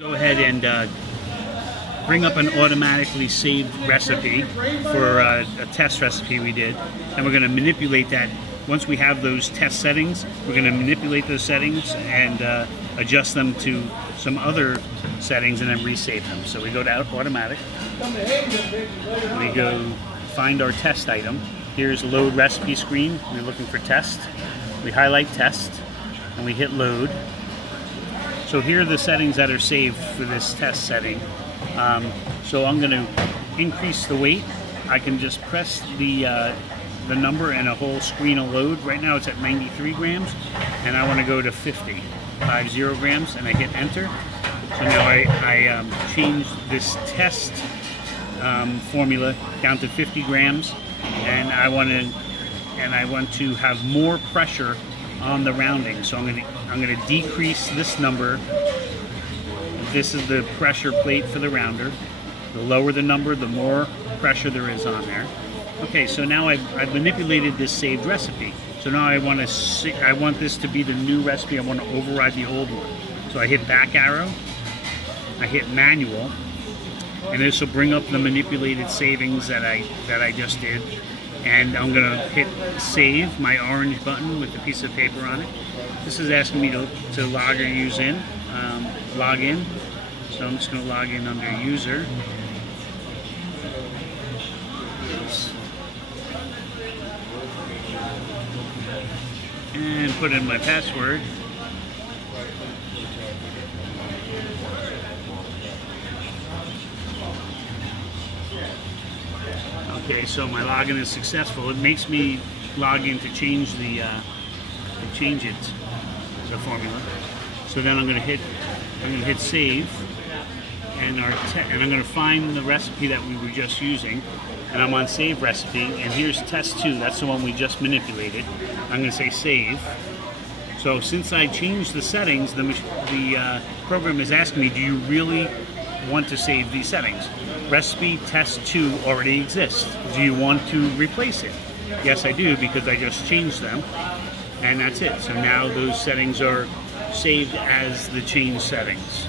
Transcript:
Go ahead and bring up an automatically saved recipe for a test recipe we did, and we're going to manipulate that. Once we have those test settings, we're going to manipulate those settings and adjust them to some other settings and then resave them. So we go to automatic, we go find our test item. Here's load recipe screen. We're looking for test. We highlight test and we hit load. So here are the settings that are saved for this test setting. So I'm going to increase the weight. I can just press the number and a whole screen will load. Right now it's at 93 grams and I want to go to 50 grams, and I hit enter. So now I changed this test formula down to 50 grams, and I want to have more pressure on the rounding. So I'm going to decrease this number. This is the pressure plate for the rounder. The lower the number, the more pressure there is on there. Okay, so now I've manipulated this saved recipe. So now I want this to be the new recipe. I want to override the old one. So I hit back arrow, I hit manual, and this will bring up the manipulated savings that I just did. And I'm going to hit save, my orange button with a piece of paper on it. This is asking me to log or use in, log in. So I'm just going to log in under user. Oops. And put in my password. Okay, so my login is successful. It makes me log in to change the formula. So then I'm going to hit save, and I'm going to find the recipe that we were just using, and I'm on save recipe. And here's test 2. That's the one we just manipulated. I'm going to say save. So since I changed the settings, the program is asking me, do you really want to save these settings? Recipe test 2 already exists. Do you want to replace it? Yes, I do, because I just changed them, and that's it. So now those settings are saved as the changed settings.